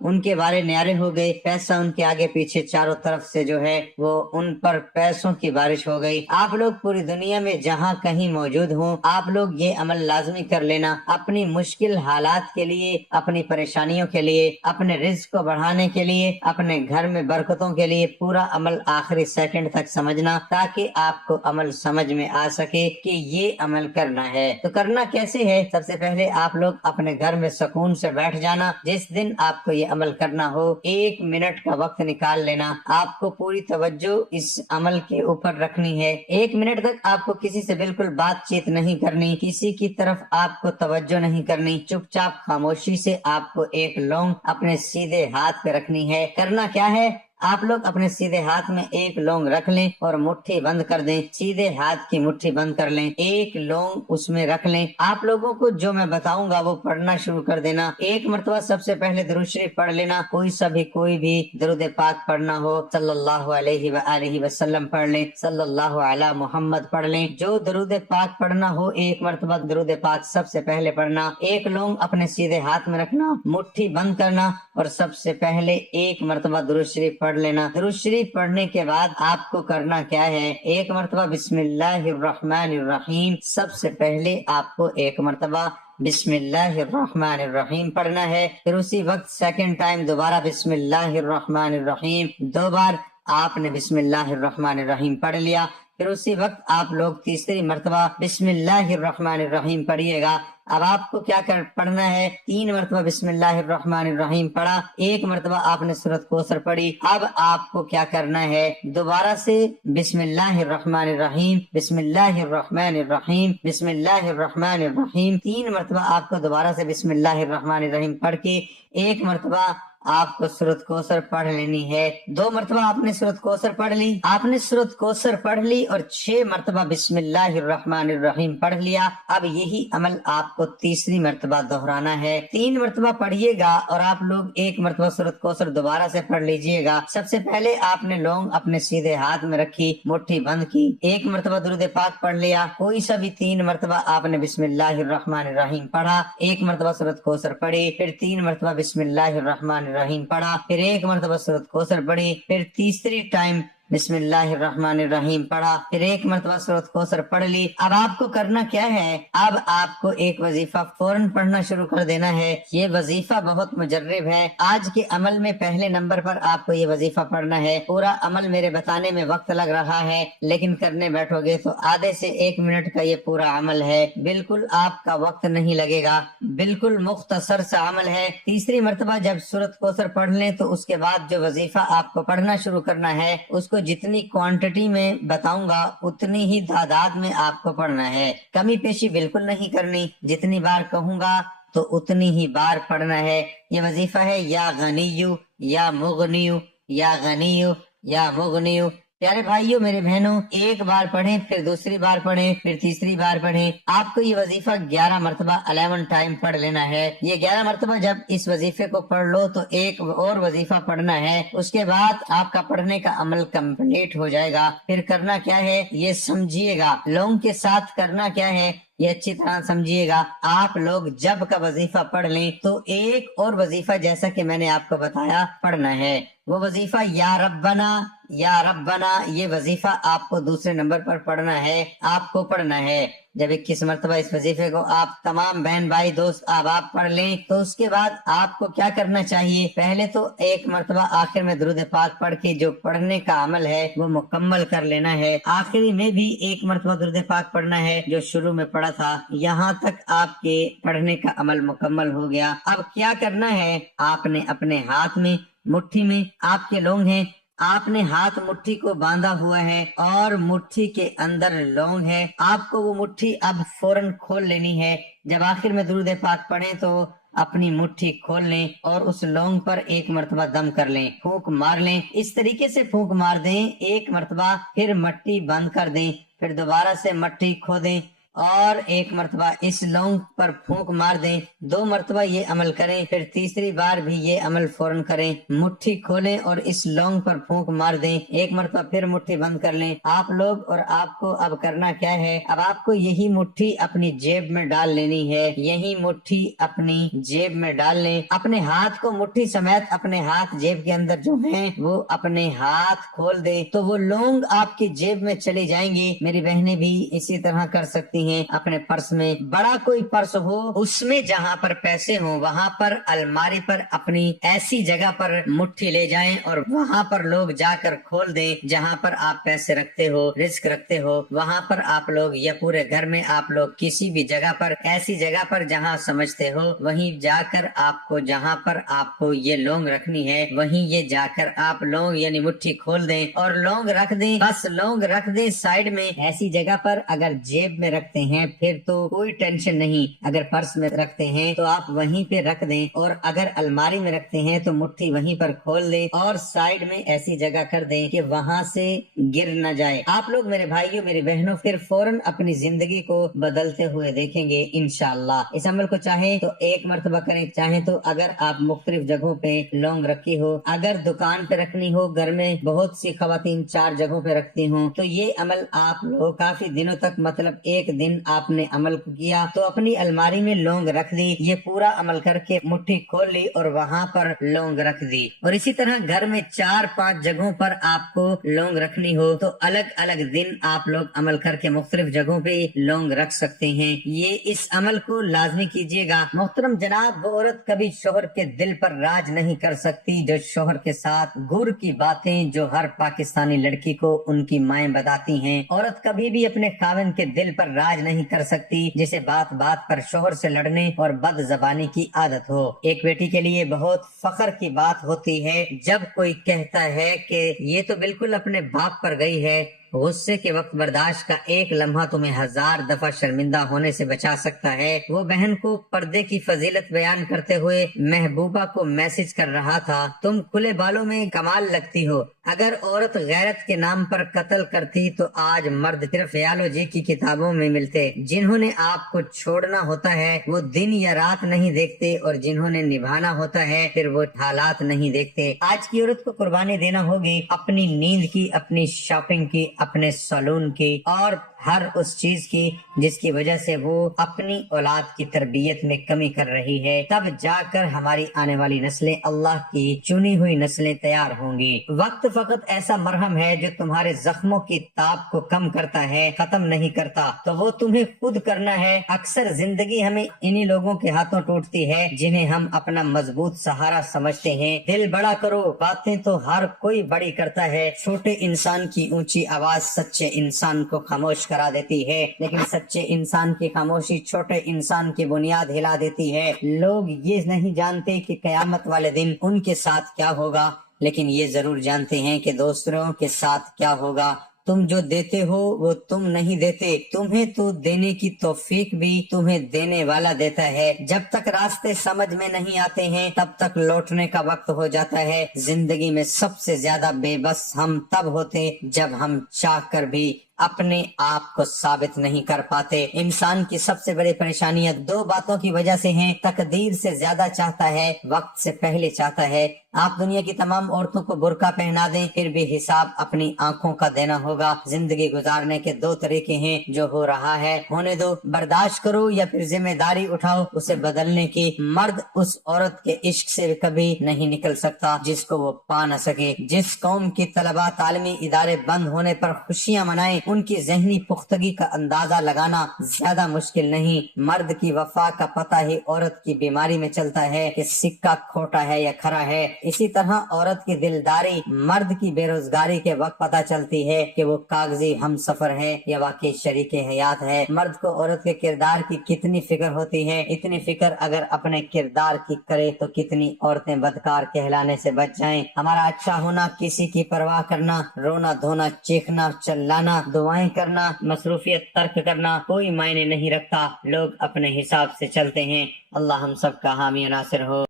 ان کے بارے نیارے ہو گئے، پیسہ ان کے آگے پیچھے چاروں طرف سے جو ہے وہ ان پر پیسوں کی بارش ہو گئی۔ آپ لوگ پوری دنیا میں جہاں کہیں موجود ہوں، آپ لوگ یہ عمل لازمی کر لینا، اپنی مشکل حالات کے لیے، اپنی پریشانیوں کے لیے، اپنے رزق کو بڑھانے کے لیے، اپنے گھر میں برکتوں کے لیے پورا عمل آخری سیکنڈ تک سمجھنا، تاکہ آپ کو عمل سمجھ میں آ سکے کہ یہ عمل کرنا ہے۔ تو کرنا کیسے ہے؟ سب سے پہلے آپ لوگ اپنے گھر میں سکون سے بیٹھ جانا۔ جس دن آپ کو یہ عمل کرنا ہو 1 منٹ کا وقت نکال لینا، آپ کو پوری توجہ اس عمل کے اوپر رکھنی ہے۔ 1 منٹ تک آپ کو کسی سے بالکل بات چیت نہیں کرنی، کسی کی طرف آپ کو توجہ نہیں کرنی، چپ چاپ خاموشی سے آپ کو ایک لونگ اپنے سیدھے ہاتھ پہ رکھنی ہے۔ کرنا کیا ہے؟ آپ لوگ اپنے سیدھے ہاتھ میں ایک لونگ رکھ لیں اور مٹھی بند کر دیں، سیدھے ہاتھ کی مٹھی بند کر لیں، ایک لونگ اس میں رکھ لیں۔ آپ لوگوں کو جو میں بتاؤں گا وہ پڑھنا شروع کر دینا۔ 1 مرتبہ سب سے پہلے درود شریف پڑھ لینا، کوئی بھی درود پاک پڑھنا ہو، صلی اللہ علیہ وآلہ وسلم پڑھ لیں، صلی اللہ علی محمد پڑھ لیں، جو درود پاک پڑھنا ہو 1 مرتبہ درود پاک سب سے پہلے پڑھنا، ایک لونگ اپنے سیدھے ہاتھ میں رکھنا، مٹھی بند کرنا اور سب سے پہلے 1 مرتبہ درود شریف پڑھ لینا۔ درود شریف پڑھنے کے بعد آپ کو کرنا کیا ہے؟ 1 مرتبہ بسم اللہ الرحمن الرحیم، سب سے پہلے آپ کو 1 مرتبہ بسم اللہ الرحمن الرحیم پڑھنا ہے، پھر اسی وقت سیکنڈ ٹائم دوبارہ بسم اللہ الرحمن الرحیم، 2 بار آپ نے بسم اللہ الرحمن الرحیم پڑھ لیا، پھر اسی وقت آپ لوگ تیسری مرتبہ بسم اللہ الرحمن الرحیم پڑھیے گا۔ اب آپ کو کیا پڑھنا ہے؟ 3 مرتبہ بسم اللہ الرحمن الرحیم پڑھا، 1 مرتبہ آپ نے سورۃ کوثر پڑھی۔ اب آپ کو کیا کرنا ہے؟ دوبارہ سے بسم اللہ الرحمن الرحیم، بسم اللہ الرحمن الرحیم، بسم اللہ الرحمن الرحیم، 3 مرتبہ آپ کو دوبارہ سے بسم اللہ الرحمن الرحیم پڑھ کے 1 مرتبہ آپ کو سورۃ کوثر پڑھ لینی ہے۔ 2 مرتبہ آپ نے سورۃ کوثر پڑھ لی، آپ نے سورۃ کوثر پڑھ لی اور 6 مرتبہ بسم اللہ الرحمن الرحیم پڑھ لیا۔ اب یہی عمل آپ کو تیسری مرتبہ دہرانا ہے۔ 3 مرتبہ پڑھیے گا اور آپ لوگ 1 مرتبہ سورۃ کوثر دوبارہ سے پڑھ لیجئے گا۔ سب سے پہلے آپ نے لونگ اپنے سیدھے ہاتھ میں رکھی، مٹھی بند کی، 1 مرتبہ درود پاک پڑھ لیا، کوئی سا بھی 3 مرتبہ آپ نے بسم اللہ الرحمن الرحیم پڑھا، 1 مرتبہ سورۃ کوثر پڑھی، پھر 3 مرتبہ بسم اللہ الرحمن الرحیم پڑھا، پھر 1 مرتبہ سورۃ کوثر پڑھی، پھر تیسری ٹائم بسم اللہ الرحمن الرحیم پڑھا، پھر 1 مرتبہ سورۃ کوثر پڑھ لی۔ اب آپ کو کرنا کیا ہے؟ اب آپ کو ایک وظیفہ فوراً پڑھنا شروع کر دینا ہے۔ یہ وظیفہ بہت مجرب ہے، آج کے عمل میں پہلے نمبر پر آپ کو یہ وظیفہ پڑھنا ہے۔ پورا عمل میرے بتانے میں وقت لگ رہا ہے، لیکن کرنے بیٹھو گے تو آدھے سے 1 منٹ کا یہ پورا عمل ہے، بالکل آپ کا وقت نہیں لگے گا، بالکل مختصر سا عمل ہے۔ تیسری مرتبہ جب سورۃ کوثر پڑھ لیں تو اس کے بعد جو وظیفہ آپ کو پڑھنا شروع کرنا ہے، اس کو جتنی کوانٹٹی میں بتاؤں گا اتنی ہی تعداد میں آپ کو پڑھنا ہے، کمی پیشی بالکل نہیں کرنی، جتنی بار کہوں گا تو اتنی ہی بار پڑھنا ہے۔ یہ وظیفہ ہے یا غنیو یا مغنیو، یا غنیو یا مغنیو۔ پیارے بھائیوں میرے بہنوں، 1 بار پڑھیں، پھر دوسری بار پڑھیں، پھر تیسری بار پڑھیں۔ آپ کو یہ وظیفہ 11 مرتبہ 11 ٹائم پڑھ لینا ہے۔ یہ 11 مرتبہ جب اس وظیفے کو پڑھ لو تو ایک اور وظیفہ پڑھنا ہے، اس کے بعد آپ کا پڑھنے کا عمل کمپلیٹ ہو جائے گا۔ پھر کرنا کیا ہے یہ سمجھیے گا، لونگ کے ساتھ کرنا کیا ہے یہ اچھی طرح سمجھیے گا۔ آپ لوگ جب کا وظیفہ پڑھ لیں تو ایک اور وظیفہ جیسا کہ میں نے آپ کو بتایا پڑھنا ہے، وہ وظیفہ یا ربنا یا ربنا، یہ وظیفہ آپ کو دوسرے نمبر پر پڑھنا ہے، آپ کو پڑھنا ہے۔ جب 21 مرتبہ اس وظیفے کو آپ تمام بہن بھائی دوست احباب پڑھ لیں تو اس کے بعد آپ کو کیا کرنا چاہیے؟ پہلے تو 1 مرتبہ آخر میں درود پاک پڑھ کے جو پڑھنے کا عمل ہے وہ مکمل کر لینا ہے، آخری میں بھی 1 مرتبہ درود پاک پڑھنا ہے جو شروع میں پڑھا تھا، یہاں تک آپ کے پڑھنے کا عمل مکمل ہو گیا۔ اب کیا کرنا ہے؟ آپ نے اپنے ہاتھ میں مٹھی میں آپ کے لونگ ہیں، آپ نے ہاتھ مٹھی کو باندھا ہوا ہے اور مٹھی کے اندر لونگ ہے، آپ کو وہ مٹھی اب فوراً کھول لینی ہے۔ جب آخر میں درود پاک پڑھیں تو اپنی مٹھی کھول لیں اور اس لونگ پر 1 مرتبہ دم کر لیں، پھونک مار لیں، اس طریقے سے پھونک مار دیں 1 مرتبہ، پھر مٹی بند کر دیں، پھر دوبارہ سے مٹی کھو دیں اور ایک مرتبہ اس لونگ پر پھونک مار دیں، 2 مرتبہ یہ عمل کریں، پھر تیسری بار بھی یہ عمل فوراً کریں، مٹھی کھولیں اور اس لونگ پر پھونک مار دیں، 1 مرتبہ پھر مٹھی بند کر لیں۔ آپ لوگ اور آپ کو اب کرنا کیا ہے، اب آپ کو یہی مٹھی اپنی جیب میں ڈال لینی ہے، یہی مٹھی اپنی جیب میں ڈال لیں، اپنے ہاتھ کو مٹھی سمیت اپنے ہاتھ جیب کے اندر جو ہیں وہ اپنے ہاتھ کھول دیں تو وہ لونگ آپ کی جیب میں چلی جائیں گی۔ میری بہنیں بھی اسی طرح کر سکتی ہیں، اپنے پرس میں بڑا کوئی پرس ہو اس میں جہاں پر پیسے ہوں وہاں پر الماری پر اپنی ایسی جگہ پر مٹھی لے جائیں اور وہاں پر لوگ جا کر کھول دیں جہاں پر آپ پیسے رکھتے ہو، رزق رکھتے ہو، وہاں پر آپ لوگ یا پورے گھر میں آپ لوگ کسی بھی جگہ پر ایسی جگہ پر جہاں سمجھتے ہو وہیں جا کر آپ کو جہاں پر آپ کو یہ لونگ رکھنی ہے وہیں یہ جا کر آپ لونگ یعنی مٹھی کھول دیں اور لونگ رکھ دیں، بس لونگ رکھ دیں سائیڈ میں ایسی جگہ پر۔ اگر جیب میں رکھتے ہیں پھر تو کوئی ٹینشن نہیں، اگر پرس میں رکھتے ہیں تو آپ وہیں پہ رکھ دیں اور اگر الماری میں رکھتے ہیں تو مٹھی وہیں پر کھول دیں اور سائیڈ میں ایسی جگہ کر دیں کہ وہاں سے گر نہ جائے۔ آپ لوگ میرے بھائیوں میری بہنوں پھر فوراً اپنی زندگی کو بدلتے ہوئے دیکھیں گے انشاءاللہ۔ اس عمل کو چاہیں تو 1 مرتبہ کریں، چاہیں تو اگر آپ مختلف جگہوں پہ لونگ رکھی ہو، اگر دکان پہ رکھنی ہو، گھر میں بہت سی خواتین 4 جگہوں پہ رکھتی ہوں تو یہ عمل آپ لوگ کافی دنوں تک مطلب 1 دن آپ نے عمل کیا تو اپنی الماری میں لونگ رکھ دی، یہ پورا عمل کر کے مٹھی کھول لی اور وہاں پر لونگ رکھ دی۔ اور اسی طرح گھر میں 4-5 جگہوں پر آپ کو لونگ رکھنی ہو تو الگ الگ دن آپ لوگ عمل کر کے مختلف جگہوں پہ لونگ رکھ سکتے ہیں۔ یہ اس عمل کو لازمی کیجیے گا۔ محترم جناب، وہ عورت کبھی شوہر کے دل پر راج نہیں کر سکتی جو شوہر کے ساتھ گر کی باتیں جو ہر پاکستانی لڑکی کو ان کی مائیں بتاتی ہیں۔ عورت کبھی بھی اپنے خاوند کے دل پر راج نہیں کر سکتی جسے بات بات پر شوہر سے لڑنے اور بد زبانی کی عادت ہو۔ ایک بیٹی کے لیے بہت فخر کی بات ہوتی ہے جب کوئی کہتا ہے کہ یہ تو بالکل اپنے باپ پر گئی ہے۔ غصے کے وقت برداشت کا 1 لمحہ تمہیں 1000 دفعہ شرمندہ ہونے سے بچا سکتا ہے۔ وہ بہن کو پردے کی فضیلت بیان کرتے ہوئے محبوبہ کو میسج کر رہا تھا، تم کھلے بالوں میں کمال لگتی ہو۔ اگر عورت غیرت کے نام پر قتل کرتی تو آج مرد صرف خیالوجی کی کتابوں میں ملتے۔ جنہوں نے آپ کو چھوڑنا ہوتا ہے وہ دن یا رات نہیں دیکھتے اور جنہوں نے نبھانا ہوتا ہے پھر وہ حالات نہیں دیکھتے۔ آج کی عورت کو قربانی دینا ہوگی اپنی نیند کی، اپنی شاپنگ کی، اپنے سالون کی اور ہر اس چیز کی جس کی وجہ سے وہ اپنی اولاد کی تربیت میں کمی کر رہی ہے۔ تب جا کر ہماری آنے والی نسلیں اللہ کی چنی ہوئی نسلیں تیار ہوں گی۔ وقت فقط ایسا مرہم ہے جو تمہارے زخموں کی تاب کو کم کرتا ہے، ختم نہیں کرتا، تو وہ تمہیں خود کرنا ہے۔ اکثر زندگی ہمیں انہی لوگوں کے ہاتھوں ٹوٹتی ہے جنہیں ہم اپنا مضبوط سہارا سمجھتے ہیں۔ دل بڑا کرو، باتیں تو ہر کوئی بڑی کرتا ہے۔ چھوٹے انسان کی اونچی آواز سچے انسان کو خاموش کرا دیتی ہے، لیکن سچے انسان کی خاموشی چھوٹے انسان کی بنیاد ہلا دیتی ہے۔ لوگ یہ نہیں جانتے کہ قیامت والے دن ان کے ساتھ کیا ہوگا، لیکن یہ ضرور جانتے ہیں کہ دوسروں کے ساتھ کیا ہوگا۔ تم جو دیتے ہو وہ تم نہیں دیتے، تمہیں تو دینے کی توفیق بھی تمہیں دینے والا دیتا ہے۔ جب تک راستے سمجھ میں نہیں آتے ہیں تب تک لوٹنے کا وقت ہو جاتا ہے۔ زندگی میں سب سے زیادہ بے بس ہم تب ہوتے جب ہم چاہ کر بھی اپنے آپ کو ثابت نہیں کر پاتے۔ انسان کی سب سے بڑی پریشانیاں 2 باتوں کی وجہ سے ہیں، تقدیر سے زیادہ چاہتا ہے، وقت سے پہلے چاہتا ہے۔ آپ دنیا کی تمام عورتوں کو برقع پہنا دیں پھر بھی حساب اپنی آنکھوں کا دینا ہوگا۔ زندگی گزارنے کے 2 طریقے ہیں، جو ہو رہا ہے ہونے دو، برداشت کرو یا پھر ذمہ داری اٹھاؤ اسے بدلنے کی۔ مرد اس عورت کے عشق سے کبھی نہیں نکل سکتا جس کو وہ پا نہ سکے۔ جس قوم کی طلبہ تعلیمی ادارے بند ہونے پر خوشیاں منائیں ان کی ذہنی پختگی کا اندازہ لگانا زیادہ مشکل نہیں۔ مرد کی وفا کا پتہ ہی عورت کی بیماری میں چلتا ہے کہ سکہ کھوٹا ہے یا کھرا ہے۔ اسی طرح عورت کی دلداری مرد کی بے روزگاری کے وقت پتہ چلتی ہے کہ وہ کاغذی ہم سفر ہے یا واقعی شریک حیات ہے۔ مرد کو عورت کے کردار کی کتنی فکر ہوتی ہے، اتنی فکر اگر اپنے کردار کی کرے تو کتنی عورتیں بدکار کہلانے سے بچ جائیں۔ ہمارا اچھا ہونا، کسی کی پرواہ کرنا، رونا دھونا، چیخنا چلانا، دعائیں کرنا، مصروفیت ترک کرنا کوئی معنی نہیں رکھتا۔ لوگ اپنے حساب سے چلتے ہیں۔ اللہ ہم سب کا حامی و ناصر ہو۔